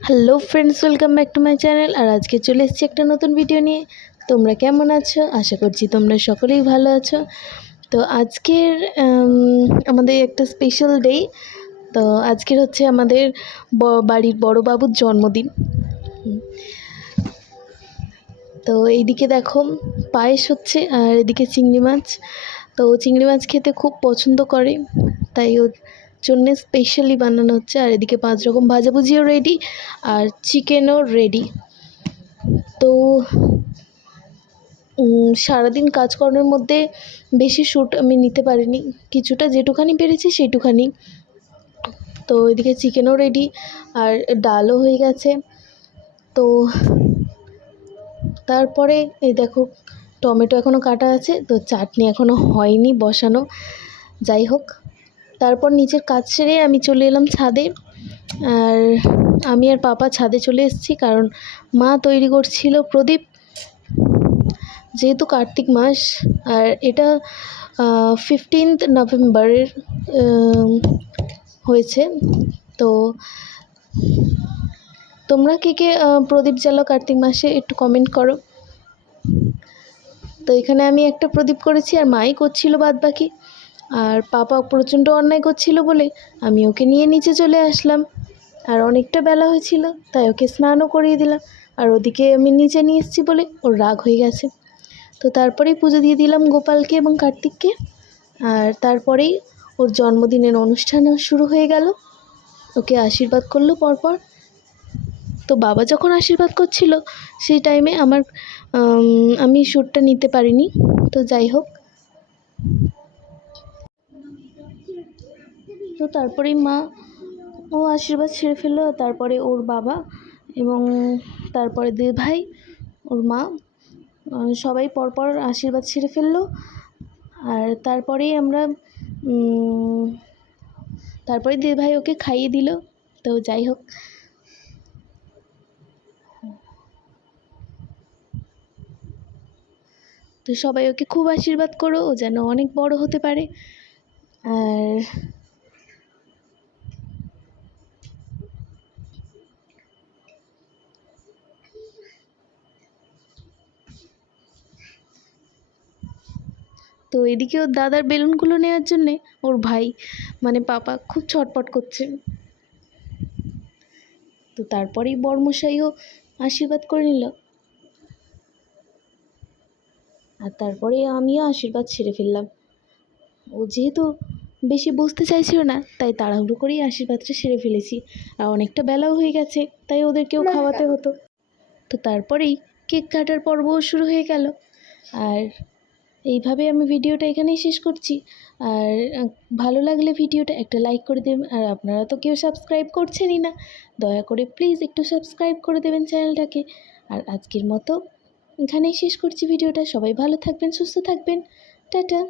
Hello friends, welcome back to my channel. আর আজকে চলে এসেছি একটা নতুন ভিডিও নিয়ে। তোমরা কেমন আছো? আশা করছি তোমরা সকলেই ভালো আছো। তো আজকের আমাদের একটা স্পেশাল ডে। তো আজকের হচ্ছে আমাদের বাড়ির বড় বাবুর জন্মদিন। তো এইদিকে দেখো পায়েস হচ্ছে, আর এদিকে চিংড়ি মাছ। তো চিংড়ি মাছ খেতে খুব পছন্দ করে, তাই ওর জন্যে স্পেশালি বানানো হচ্ছে। আর এদিকে 5 রকম ভাজাভুজিও রেডি, আর চিকেনও রেডি। তো সারাদিন কাজকর্মের মধ্যে বেশি শ্যুট আমি নিতে পারিনি, কিছুটা যেটুখানি পেরেছি সেইটুখানি। তো এদিকে চিকেনও রেডি, আর ডালও হয়ে গেছে। তো তারপরে এই দেখো টমেটো এখনও কাটা আছে, তো চাটনি এখনও হয়নি বসানো। যাই হোক, তারপর নিচের কাজ সেরে আমি চলে এলাম ছাদে। আর আমি আর পাপা ছাদে চলে এসেছি, কারণ মা তৈরি করছিল প্রদীপ। যেহেতু কার্তিক মাস, আর এটা 15th নভেম্বরের হয়েছে। তো তোমরা কে কে প্রদীপ জ্বালাও কার্তিক মাসে একটু কমেন্ট করো। তো এখানে আমি একটা প্রদীপ করেছি, আর মাই করছিল বাদ বাকি। আর পাপা প্রচণ্ড অন্যায় করছিল বলে আমি ওকে নিয়ে নিচে চলে আসলাম। আর অনেকটা বেলা হয়েছিল, তাই ওকে স্নানও করিয়ে দিলাম। আর ওদিকে আমি নিচে নিয়ে এসেছি বলে ওর রাগ হয়ে গেছে। তো তারপরেই পুজো দিয়ে দিলাম গোপালকে এবং কার্তিককে। আর তারপরেই ওর জন্মদিনের অনুষ্ঠানও শুরু হয়ে গেল। ওকে আশীর্বাদ করলো পরপর। তো বাবা যখন আশীর্বাদ করছিল সেই টাইমে আমি শ্যুটটা নিতে পারিনি। তো যাই হোক, তো তারপরেই মা ও আশীর্বাদ সেরে ফেললো। তারপরে ওর বাবা এবং তারপরে দুই ভাই, ওর মা, সবাই পরপর আশীর্বাদ সেরে ফেললো। আর তারপরেই তারপরে দুই ভাই ওকে খাইয়ে দিল। তো যাই হোক, তো সবাই ওকে খুব আশীর্বাদ করো, ও যেন অনেক বড় হতে পারে। আর তো এদিকে ওর দাদার বেলুনগুলো নেওয়ার জন্যে ওর ভাই মানে পাপা খুব ছটপট করছে। তো তারপরেই বরমশাইও আশীর্বাদ করে নিল। আর তারপরে আমিও আশীর্বাদ সেরে ফেললাম। ও যেহেতু বেশি বুঝতে চাইছিল না, তাই তাড়াহুড়ো করেই আশীর্বাদটা সেরে ফেলেছি। আর অনেকটা বেলাও হয়ে গেছে, তাই ওদেরকেও খাওয়াতে হতো। তো তারপরেই কেক কাটার পর্বও শুরু হয়ে গেল। আর এইভাবে আমি ভিডিওটা এখানেই শেষ করছি। আর ভালো লাগলে ভিডিওটা একটা লাইক করে দেবেন। আর আপনারা তো কেউ সাবস্ক্রাইব করছেনই না, দয়া করে প্লিজ একটু সাবস্ক্রাইব করে দেবেন চ্যানেলটাকে। আর আজকের মতো এখানেই শেষ করছি ভিডিওটা। সবাই ভালো থাকবেন, সুস্থ থাকবেন। টাটা।